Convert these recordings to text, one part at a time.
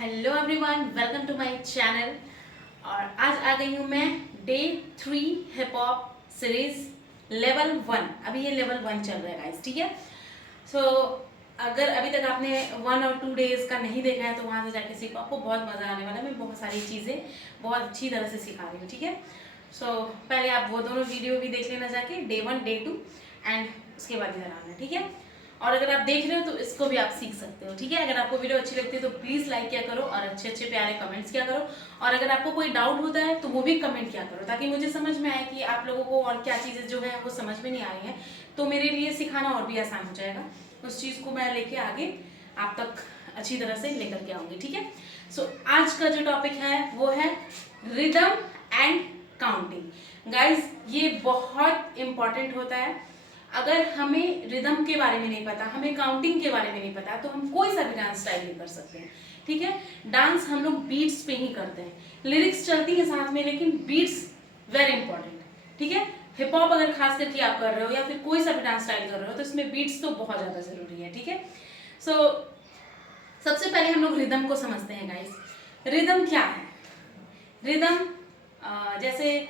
Hello everyone, welcome to my channel. और आज आ गई हूँ मैं day 3 hip hop series level 1। अभी ये लेवल 1 चल रहा है गाइस, ठीक है। सो अगर अभी तक आपने 1 और 2 डेज का नहीं देखा है तो वहाँ से जाके सीखो, आपको बहुत मज़ा आने वाला है। मैं बहुत सारी चीज़ें बहुत अच्छी तरह से सिखा रही हूँ, ठीक है। सो पहले आप वो दोनों वीडियो भी देख लेना जाके, डे 1 डे 2 एंड उसके बाद इधर आना, ठीक है। और अगर आप देख रहे हो तो इसको भी आप सीख सकते हो, ठीक है। अगर आपको वीडियो अच्छी लगती है तो प्लीज़ लाइक किया करो और अच्छे अच्छे प्यारे कमेंट्स किया करो। और अगर आपको कोई डाउट होता है तो वो भी कमेंट किया करो, ताकि मुझे समझ में आए कि आप लोगों को और क्या चीज़ें जो है वो समझ में नहीं आ रही हैं, तो मेरे लिए सिखाना और भी आसान हो जाएगा। उस चीज़ को मैं लेके आगे आप तक अच्छी तरह से लेकर के आऊँगी, ठीक है। सो आज का जो टॉपिक है वो है रिदम एंड काउंटिंग। गाइज, ये बहुत इंपॉर्टेंट होता है। अगर हमें रिदम के बारे में नहीं पता, हमें काउंटिंग के बारे में नहीं पता, तो हम कोई सा भी डांस स्टाइल नहीं कर सकते हैं, ठीक है। डांस हम लोग बीट्स पे ही करते हैं, लिरिक्स चलती है साथ में, लेकिन बीट्स वेरी इंपॉर्टेंट, ठीक है। हिप हॉप अगर खास करके आप कर रहे हो या फिर कोई सा भी डांस स्टाइल कर रहे हो तो इसमें बीट्स तो बहुत ज़्यादा जरूरी है, ठीक है। सो सबसे पहले हम लोग रिदम को समझते हैं गाइस। रिदम क्या है? रिदम जैसे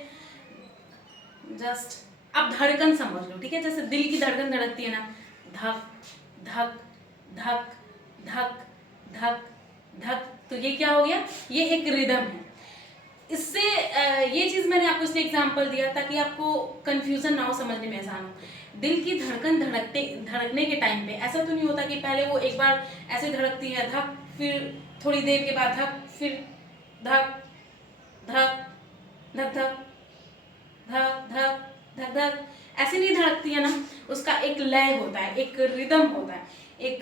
जस्ट आप धड़कन समझ लो, ठीक है। जैसे दिल की धड़कन धड़कती है ना, धक धक धक धक धक धक, तो ये क्या हो गया? ये एक रिदम है। इससे ये चीज मैंने आपको इसलिए एग्जांपल दिया ताकि आपको कंफ्यूजन ना हो, समझने में आसान हो। दिल की धड़कन धड़कने के टाइम पे ऐसा तो नहीं होता कि पहले वो एक बार ऐसे धड़कती है धक, फिर थोड़ी देर के बाद धक, फिर धक धक धक धक धक धक धक धक, ऐसे नहीं धड़कती है ना। उसका एक लय होता है, एक रिदम होता है, एक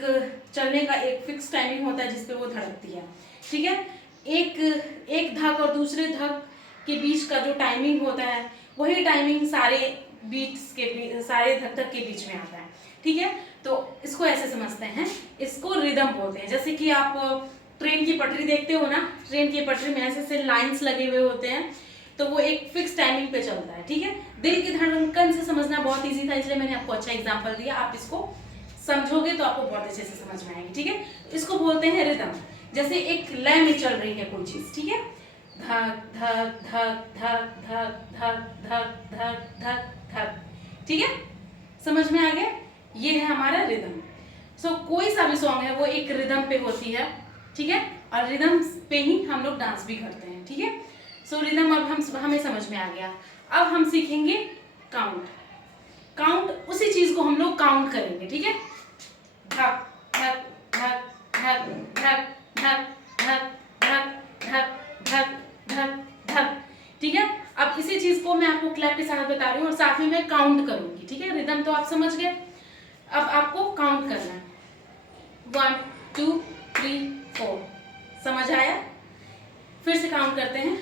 चलने का एक फिक्स टाइमिंग होता है जिसपे वो धड़कती है, ठीक है। एक धक और दूसरे धक के बीच का जो टाइमिंग होता है वही टाइमिंग सारे बीट्स के सारे धक धक के बीच में आता है, ठीक है। तो इसको ऐसे समझते हैं, इसको रिदम बोलते हैं। जैसे कि आप ट्रेन की पटरी देखते हो ना, ट्रेन की पटरी में ऐसे ऐसे लाइन्स लगे हुए होते हैं, तो वो एक फिक्स टाइमिंग पे चलता है, ठीक है। दिल की धड़कन से समझना बहुत इजी था, इसलिए मैंने आपको अच्छा एग्जांपल दिया। आप इसको समझोगे तो आपको बहुत अच्छे से समझ में आएगी, ठीक है। इसको बोलते हैं रिदम। जैसे एक लय में चल रही है कोई चीज, ठीक है। धक धक धक धक धक धक धक धक धक धक, ठीक है। समझ में आ गया? ये है हमारा रिदम। सो कोई सा भी सॉन्ग है वो एक रिदम पे होती है, ठीक है। और रिदम पे ही हम लोग डांस भी करते हैं, ठीक है। सो रिदम अब हमें समझ में आ गया। अब हम सीखेंगे काउंट। काउंट उसी चीज को हम लोग काउंट करेंगे, ठीक है। धक धक धक धक धक धक धक धक धक धक धक धक, ठीक है। अब इसी चीज को मैं आपको क्लैप के साथ बता रही हूँ और साथ में मैं काउंट करूंगी, ठीक है। रिदम तो आप समझ गए, अब आपको काउंट करना है। 1 2 3 4, समझ आया? फिर से काउंट करते हैं।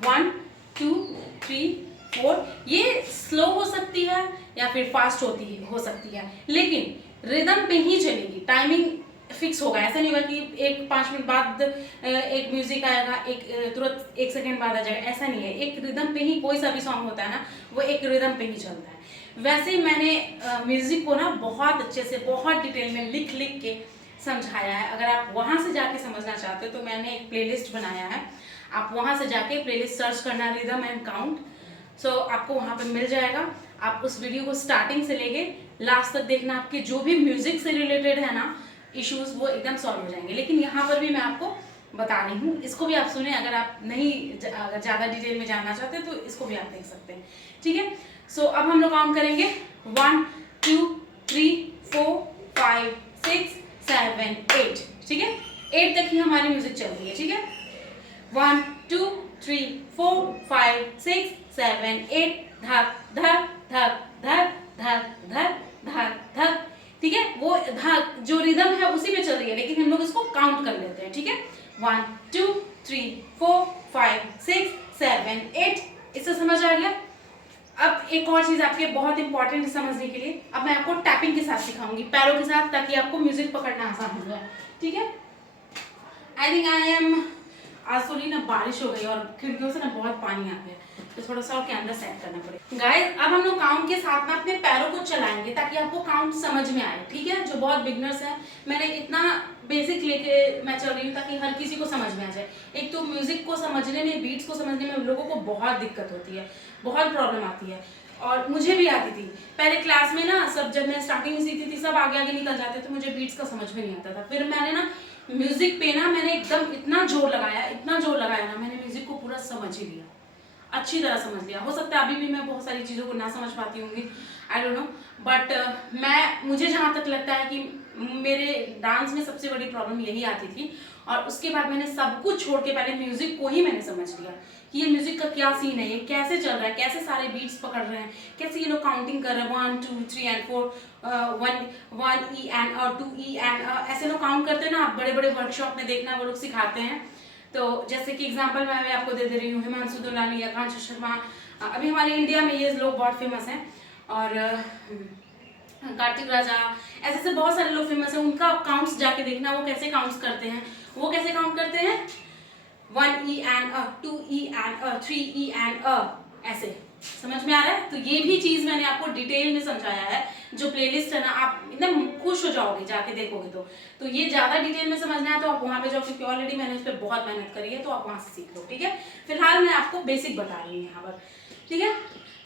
1 2 3 4। ये स्लो हो सकती है या फिर फास्ट हो सकती है, लेकिन रिदम पे ही चलेगी। टाइमिंग फिक्स होगा, ऐसा नहीं होगा कि एक 5 मिनट बाद एक म्यूजिक आएगा, एक तुरंत 1 सेकेंड बाद आ जाएगा, ऐसा नहीं है। एक रिदम पे ही कोई सा भी सॉन्ग होता है ना, वो एक रिदम पे ही चलता है। वैसे मैंने म्यूजिक को ना बहुत अच्छे से बहुत डिटेल में लिख लिख के समझाया है। अगर आप वहां से जाके समझना चाहते हो तो मैंने एक प्लेलिस्ट बनाया है, आप वहां से जाके प्लेलिस्ट सर्च करना रिदम एंड काउंट। सो आपको वहां पे मिल जाएगा। आप उस वीडियो को स्टार्टिंग से लेके लास्ट तक देखना, आपके जो भी म्यूजिक से रिलेटेड है ना इश्यूज, वो एकदम सॉल्व हो जाएंगे। लेकिन यहाँ पर भी मैं आपको बता रही हूँ, इसको भी आप सुने। अगर आप नहीं ज्यादा डिटेल में जानना चाहते तो इसको भी आप देख सकते हैं, ठीक है। सो अब हम लोग काउंट करेंगे 1 2 3 4 5 6 7 8, ठीक है। 8 तक ही हमारी म्यूजिक चल रही है, ठीक है। 1 2 3 4 5 6 7 8, धक धक धक धक धक धक धक धक, ठीक है। वो धक जो रिदम है उसी में चल रही है, लेकिन हम लोग इसको काउंट कर लेते हैं, ठीक है। 1 2 3 4 5 6 7 8। इससे समझ आ गया? अब एक और चीज आपके बहुत इंपॉर्टेंट है समझने के लिए। अब मैं आपको टैपिंग के साथ सिखाऊंगी, पैरों के साथ, ताकि आपको म्यूजिक पकड़ना आसान हो जाए, ठीक है। आई थिंक आई एम आज थोड़ी ना बारिश हो गई और खिड़कियों से ना बहुत पानी आ गया, तो थोड़ा सा कैमरा सेट करना पड़ेगा। गाइस, अब हम लोग काउंट के साथ में अपने पैरों को चलाएंगे ताकि आपको काउंट समझ में आए, ठीक है। जो बहुत बिगनर्स हैं, मैंने इतना बेसिक लेके मैं चल रही हूँ ताकि हर किसी को समझ समझ में आ जाए। एक तो म्यूजिक को समझने में, बीट्स को समझने में लोगों को बहुत दिक्कत होती है, बहुत प्रॉब्लम आती है, और मुझे भी आती थी। पहले क्लास में ना सब, जब मैं स्टार्टिंग में सीखती थी, सब आगे आगे निकल जाते थे, मुझे बीट्स का समझ में नहीं आता था। फिर मैंने ना म्यूजिक पे ना मैंने एकदम इतना जोर लगाया, इतना जोर लगाया ना, मैंने म्यूजिक को पूरा समझ ही लिया, अच्छी तरह समझ लिया। हो सकता है अभी भी मैं बहुत सारी चीज़ों को ना समझ पाती होंगी, आई डोंट नो, बट मुझे जहाँ तक लगता है कि मेरे डांस में सबसे बड़ी प्रॉब्लम यही आती थी। और उसके बाद मैंने सब कुछ छोड़ के पहले म्यूजिक को ही मैंने समझ लिया कि ये म्यूजिक का क्या सीन है, ये कैसे चल रहा है, कैसे सारे बीट्स पकड़ रहे हैं, कैसे ये लोग काउंटिंग कर रहे हैं, 1 2 3 and 4, 1 E and 2 E and, ऐसे लोग काउंट करते हैं ना। आप बड़े बड़े वर्कशॉप में देखना, वो लोग सिखाते हैं। तो जैसे कि एग्जांपल मैं आपको दे रही हूँ, हिमांशु दुलानी, आकांक्षा शर्मा, अभी हमारे इंडिया में ये लोग बहुत फेमस हैं, और कार्तिक राजा, ऐसे बहुत सारे लोग फेमस हैं। उनका काउंट्स जाके देखना, वो कैसे काउंट्स करते हैं, वो कैसे काउंट करते हैं, 1 E and 2 E and 3 E and ऐसे। समझ में आ रहा है? तो ये भी चीज मैंने आपको डिटेल में समझाया है। जो प्लेलिस्ट है ना, आप एकदम खुश हो जाओगे जाके देखोगे तो ये ज्यादा डिटेल में समझना है तो आप वहां पे जाओ, क्योंकि ऑलरेडी मैंने उस पर बहुत मेहनत करी है, तो आप वहां से सीख लो, ठीक है। फिलहाल मैं आपको बेसिक बता रही हूँ यहाँ पर, ठीक है।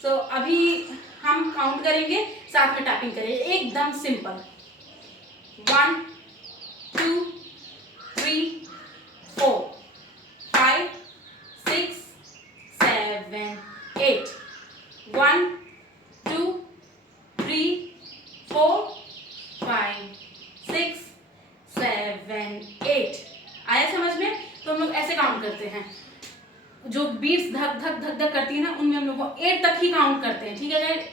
तो अभी हम काउंट करेंगे, साथ में टैपिंग करेंगे, एकदम सिंपल। 1 2 3 4 5 6 7 8 1 2 3 4 5 6 7 8। आया समझ में? तो हम लोग ऐसे काउंट करते हैं। जो बीट्स धक धक धक धक करती है ना, उनमें हम लोग 8 तक ही काउंट करते हैं, ठीक है।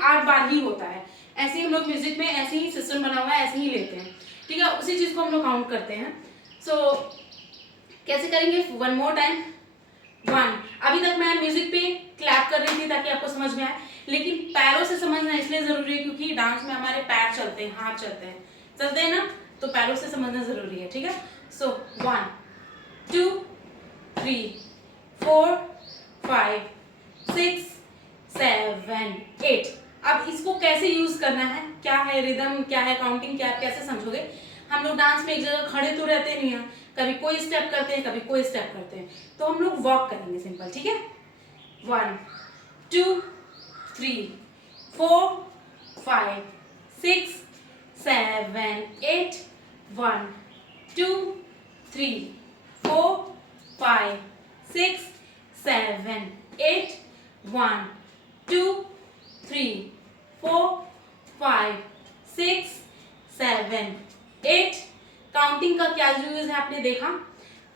8 बार ही होता है। ऐसे ही हम लोग म्यूजिक में ऐसे ही सिस्टम बना हुआ है, ऐसे ही लेते हैं, ठीक है। उसी चीज को हम लोग काउंट करते हैं। सो कैसे करेंगे? 1 मोर टाइम। 1। अभी तक मैं म्यूजिक पे क्लैप कर रही थी ताकि आपको समझ में आए, लेकिन पैरों से समझना इसलिए जरूरी है क्योंकि डांस में हमारे पैर चलते हैं, हाथ चलते हैं ना, तो पैरों से समझना जरूरी है, ठीक है। सो 1 2 3 4 5 6 7 8। अब इसको कैसे यूज करना है, क्या है रिदम, क्या है काउंटिंग, क्या कैसे समझोगे? हम लोग डांस में एक जगह खड़े तो रहते नहीं हैं, कभी कोई स्टेप करते हैं, कभी कोई स्टेप करते हैं, तो हम लोग वॉक करेंगे सिंपल, ठीक है। 1 2 3 4 5 6 7 8 1 2 3 4 5 6 7 8 1 2 3 4 5 6 7 8। काउंटिंग का क्या यूज है आपने देखा,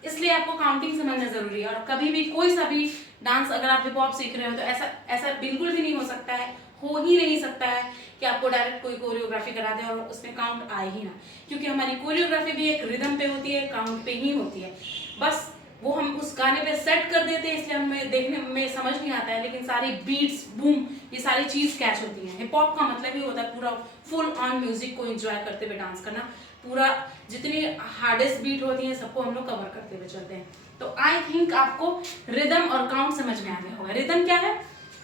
इसलिए आपको काउंटिंग समझना जरूरी है। और कभी भी कोई सा भी डांस अगर आप हिप हॉप सीख रहे हो तो ऐसा बिल्कुल भी नहीं हो सकता है, हो ही नहीं सकता है कि आपको डायरेक्ट कोई कोरियोग्राफी करा दे और उसमें काउंट आए ही ना, क्योंकि हमारी कोरियोग्राफी भी एक रिदम पे होती है, काउंट पे ही होती है। बस वो हम उस गाने पे सेट कर देते हैं, इसलिए हमें देखने में समझ नहीं आता है, लेकिन सारी बीट्स, बूम, ये सारी चीज कैच होती हैं। हिप हॉप का मतलब ही होता है पूरा फुल ऑन म्यूजिक को एंजॉय करते हुए डांस करना, पूरा जितनी हार्डेस्ट बीट होती है सबको हम लोग कवर करते हुए चलते हैं। तो आई थिंक आपको रिदम और काउंट समझ में आ गया होगा। रिदम क्या है?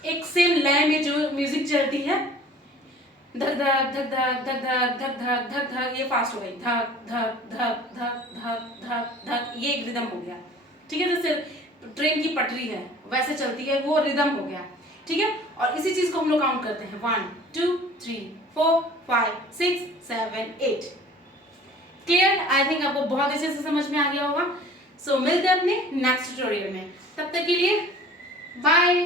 एक सेम लय में जो म्यूजिक चलती है, धक धक धक धक धक धक धक धक धक धक, ये फास्ट हो गई, धक धक धक धक धक धक धक, ये एक रिदम हो गया, ठीक है। जैसे ट्रेन की पटरी है वैसे चलती है, वो रिदम हो गया, ठीक है। और इसी चीज को हम लोग काउंट करते हैं, 1 2 3 4 5 6 7 8। क्लियर? आई थिंक आपको बहुत अच्छे से समझ में आ गया होगा। सो मिलते हैं अपने नेक्स्ट ट्यूटोरियल में, तब तक के लिए बाय।